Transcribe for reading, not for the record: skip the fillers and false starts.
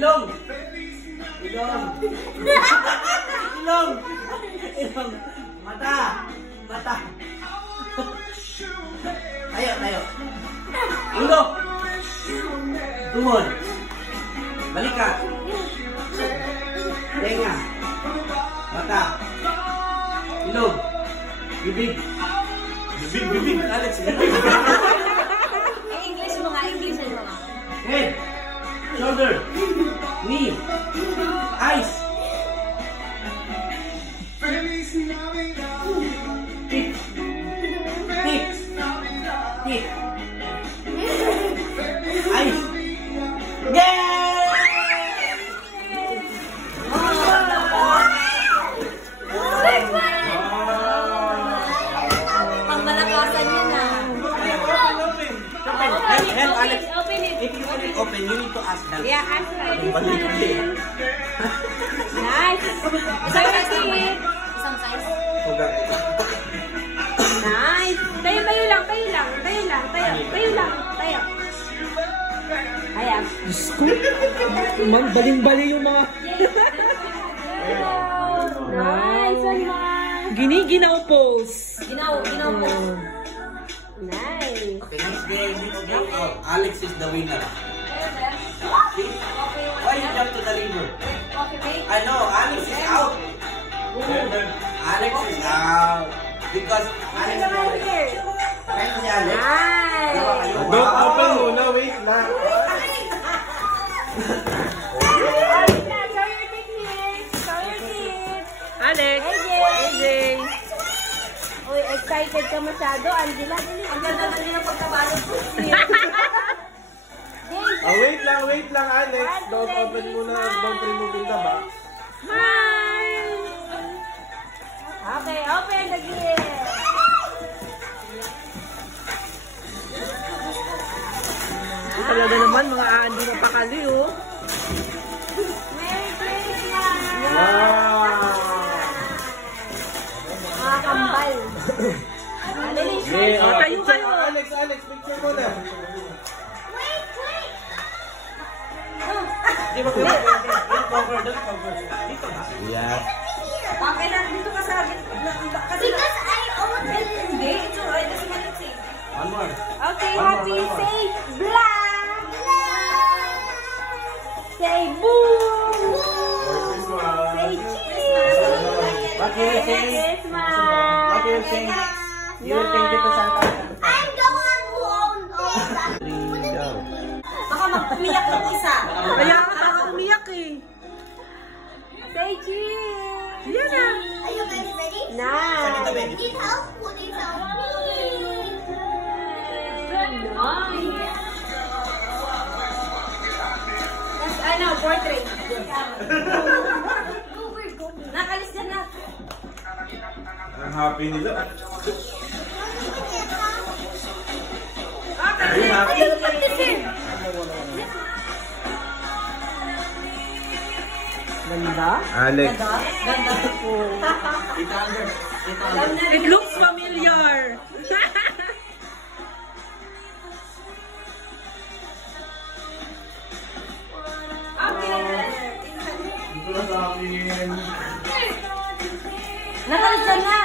Ilong. Ilong. Ilong. Ilong. Mata. Mata. Tayo, tayo. Ulo. Tuhod. Balikat. Tenga. Mata. Ilong. Bibig. Bibig, bibig. Alex. English mo nga, English mo nga. Head. Shoulder. Knee. Eyes. Teeth. Teeth. Teeth. Eyes. Yeah! Pangmalakasan yun na. Help, Alex. Open it. If you want it open, you need to ask them. Yeah, ask her. Nice. Isang size. Isang size. Nice. Tayo lang. Tayo lang. Tayo. Ayan. Diyos ko. Baling-bali yung mga... Nice one, Mar. Giniginaw pose. Ginaw po. Nice. Okay, next game. Alex is the winner. Why you jump to the river? I know, Alex is out. Alex is out. Because Alex is out. Kaya si Alex. Nice. Don't open muna, wait lang. Alex. AJ. Uy, excited ka masyado. Angela, ang ganda na din ang pagkabalot ko. Wait lang, Alex. Don't open muna. Don't remove the box. Smile! Okay, open the gift. Talaga naman, mga aandi mapakali, oh. Merry Christmas! Wow! Mga kambal. Yeah, tayo kayo. Alex, picture mo na. Di ba cover doon? Cover. Dito ba? Yeah. Bakit nandito ka sa akin? Because I own it. Hindi, it's alright. Kasi malit eh. One more. Okay, One happy. more. Say blah! Say boo! Say cheese! What do you say? Christmas! What do you say? You will thank you to Santa. I'm the one who owns all that. Go. Baka mag-umiyak ng isa. Kaya ka baka umiyak, eh. Say cheese! Yan na. Are you guys ready? Nice! Need help? Who needs help? Nice! That's, ano, portrait. Nakalis dyan na. Ang happy nila. Okay, let's put this in. Ganda. Alex. Ganda po. It looks familiar. Nakalis dyan na.